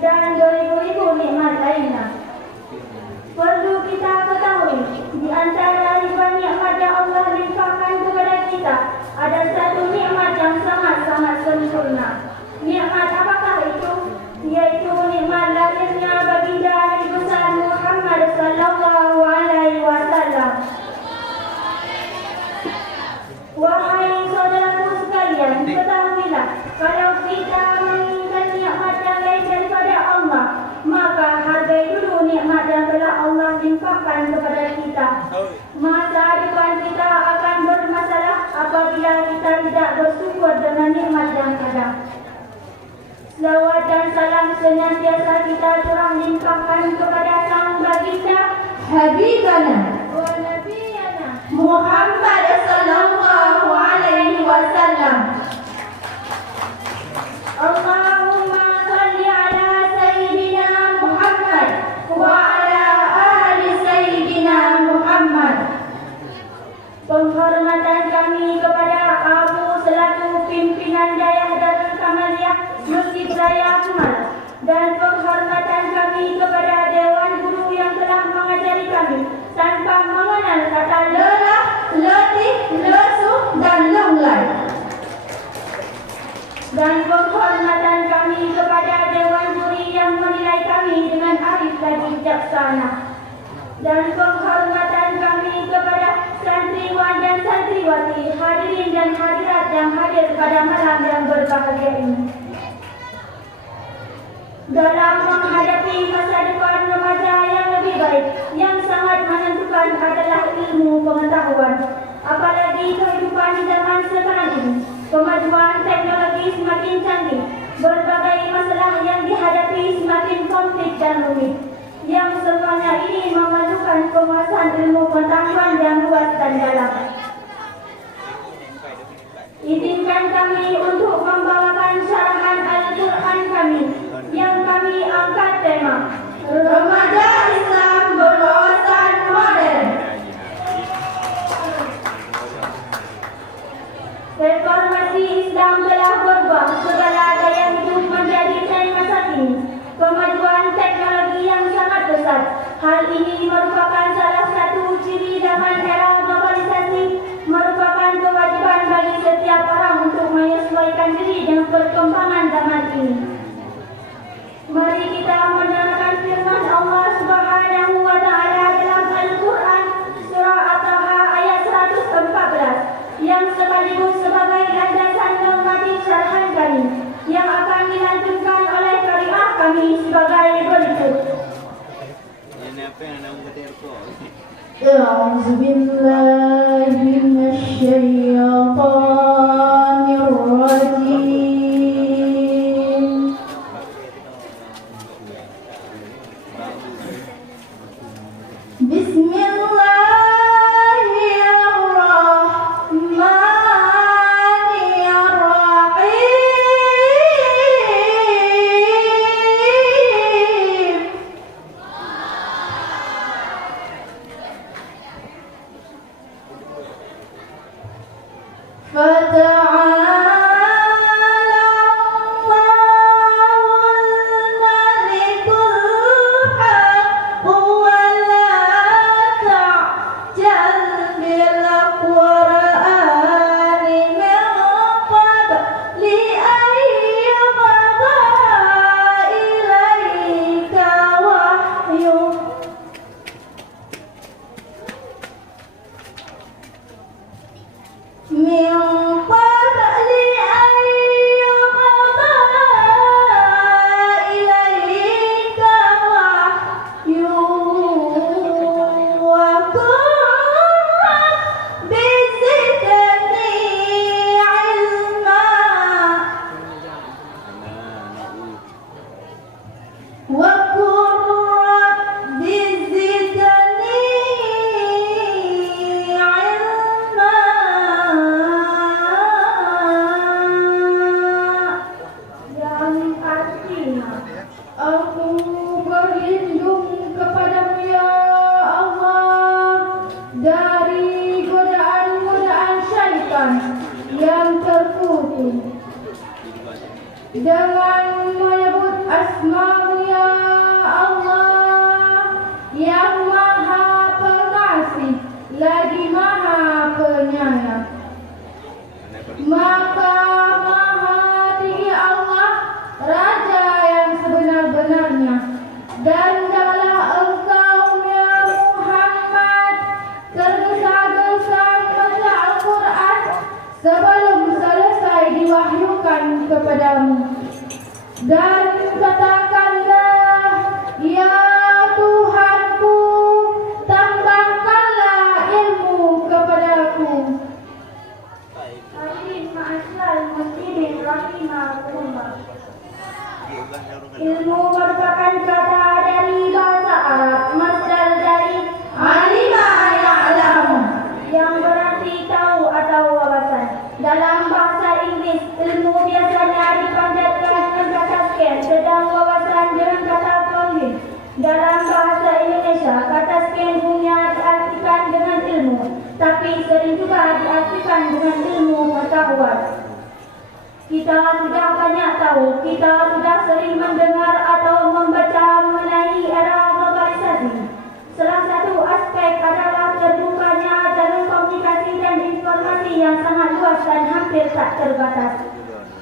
dan beribu-ribu nikmat lainnya. Perlu kita ketahui, di antara ribuan nikmat yang Allah limpahkan kepada kita, ada satu nikmat yang sangat-sangat sempurna. Nikmat apakah itu? Yaitu nikmat lahirnya baginda Nabi besar Muhammad sallallahu alaihi wasallam. Wahai saudaraku sekalian, ketahuilah, kalau kita menginginkan nikmat yang lain daripada Allah, maka hargai dulu nikmat yang telah Allah limpahkan kepada kita. Masa depan kita akan bermasalah apabila kita tidak bersyukur dengan nikmat yang ada. Selawat dan salam senantiasa kita curah limpahkan kepada sang baginda Habibana wa Nabiyana Muhammad sallallahu alaihi wasallam. Allahumma salli ala Sayyidina Muhammad wa ala ahli Sayyidina Muhammad. Penghormatan kami kepada Abu selaku pimpinan Dayah Darul Kamaliyah Masjid Raya Kemal, dan penghormatan kami kepada Dewan Guru yang telah mengajari kami tanpa mengenal kata lelah, letih, lesu dan lunglai. Dan penghormatan kami kepada Dewan Juri yang menilai kami dengan arif lagi bijaksana. Dan penghormatan kami kepada santriwan dan santriwati, hadirin dan hadirat yang hadir pada malam yang berbahagia ini. Dalam menghadapi masa depan remaja yang lebih baik, yang sangat menentukan adalah ilmu pengetahuan. Apalagi kehidupan zaman sekarang ini, kemajuan teknologi semakin canggih, berbagai masalah yang dihadapi semakin kompleks dan rumit. Yang semuanya ini memerlukan penguasaan ilmu pengetahuan yang luas dan dalam. Izinkan kami untuk membawakan syarahan Al-Quran kami yang kami angkat tema Remaja Islam Berwawasan Modern. Reformasi Islam telah berubah segala gaya hidup menjadi tren masa kini. Kemajuan teknologi yang sangat besar. Hal ini merupakan salah satu ciri zaman era globalisasi, merupakan kewajiban bagi setiap orang untuk menyesuaikan diri dengan perkembangan zaman ini. Mari kita mendengarkan firman Allah Subhanahu wa taala dalam Al-Qur'an surah At-Taha ayat 114 yang sekaligus sebagai landasan normatif syarahan kami yang akan dilanjutkan oleh qari'ah kami sebagai berikut. A'udzu billahi minasyaitonir rajim. Yang terputus dengan menyebut Asma-Mu ya Allah, yang Maha Pengasih lagi Maha Penyayang. Maka Maha Tinggi Allah, Raja yang sebenar-benarnya, dan adalah Engkau ya Muhammad tergesa-gesa membaca Al-Quran sebelum selesai diwahyukan kepadamu. Dan katakanlah, ya Tuhanku, tambahkanlah ilmu kepadaku. Hadirin ma'asyiral muslimin rahimakumullah. Ilmu merupakan kata dari bahasa Arab, masdar dari Alima ya'lamu, yang berarti tahu atau wawasan. Dalam bahasa Inggris, ilmu biasanya dipanjatkan dengan kata scan, sedang wawasan dengan kata knowledge. Dalam bahasa Indonesia, kata scan punya diartikan dengan ilmu, tapi sering juga diartikan dengan ilmu pengetahuan. Kita sudah banyak tahu, kita sudah sering mendengar atau membaca mengenai era globalisasi. Salah satu aspek adalah terbukanya jalur komunikasi dan informasi yang sangat luas dan hampir tak terbatas.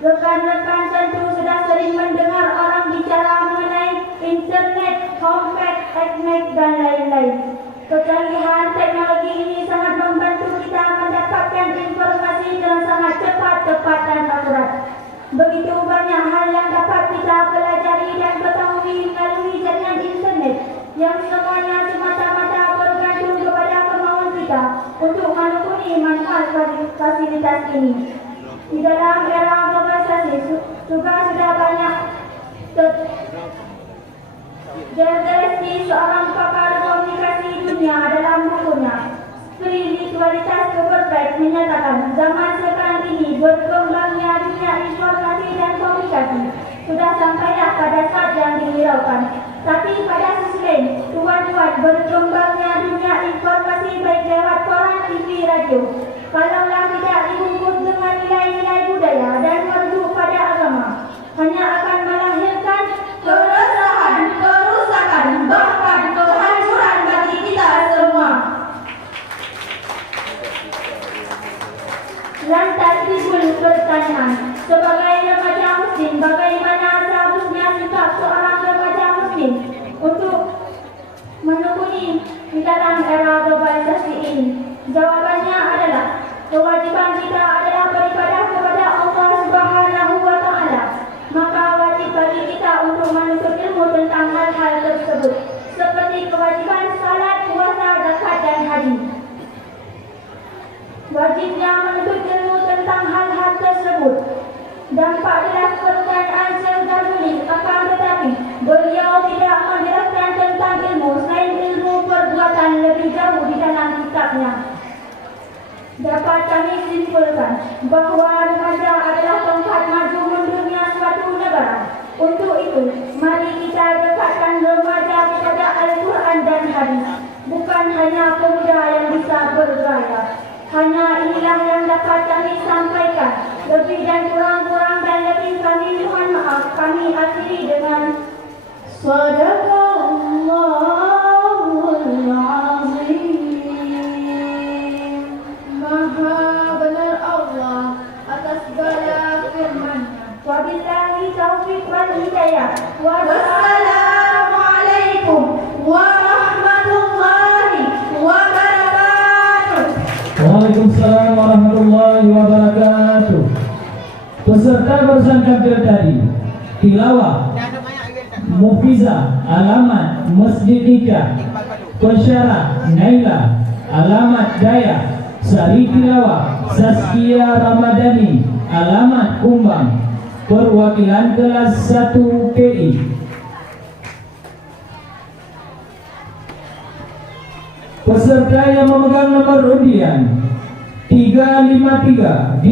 Rekan-rekan tentu sudah sering mendengar orang bicara mengenai internet, compact, Xnet, dan lain-lain. Kecanggihan teknologi ini sangat membantu kita mendapatkan informasi dengan sangat cepat, tepat, dan akurat. Begitu banyak hal yang dapat kita pelajari dan ketahui melalui jaringan internet, yang semuanya semata-mata bergantung kepada kemauan kita untuk menekuni manfaat fasilitas ini. Di dalam era globalisasi juga sudah banyak Jergelski, seorang pakar komunikasi dunia, dalam bukunya Spiritualitas Keberbaik menyatakan zaman sekarang ini berkembangnya dunia informasi dan komunikasi sudah sampai pada saat yang dihiraukan. Tapi pada sisi lain, tuan-tuan, berkembangnya dunia informasi baik lewat koran, TV, radio, kalaulah tidak dibungkus dengan nilai-nilai budaya dan merujuk pada agama, hanya akan melahirkan keresahan, kerusakan, bahkan kehancuran bagi kita semua. Lantas timbul pertanyaan, sebagai remaja muslim, bagaimana seharusnya sikap seorang remaja muslim untuk menekuni di dalam era globalisasi ini? Jawabannya adalah, kewajiban kita adalah beribadah kepada Allah Subhanahu wa Ta'ala. Maka wajib bagi kita untuk menuntut ilmu tentang hal-hal tersebut, seperti kewajiban salat, puasa, zakat, dan haji. Wajibnya menuntut ilmu tentang hal-hal tersebut. Dampak jelas perkataan Syekh Ghazali, akan tetapi beliau tidak menjelaskan tentang ilmu selain ilmu perbuatan lebih jauh di dalam kitabnya. Dapat kami simpulkan bahawa remaja adalah tempat maju mundurnya suatu negara. Untuk itu, mari kita dekatkan remaja kepada Al-Quran dan Hadis. Bukan hanya pemuda yang bisa bergaya. Hanya inilah yang dapat kami sampaikan. Lebih dan kurang-kurang dan lebih kami mohon maaf. Kami akhiri dengan Sadaqallahul Azim. Maha benar Allah atas segala firman-Nya. Wabillahi taufiq wal hidayah. Wassalamualaikum warahmatullahi wabarakatuh. Waalaikumsalam warahmatullahi wabarakatuh. Peserta barusan tampil tadi tilawah Mufiza, alamat Masjid Nikah, Pensyarah Naila, alamat Daya, Sari Tilawah Saskia Ramadhani, alamat Kumbang, perwakilan kelas 1 PI. Peserta yang memegang nomor undian 353 di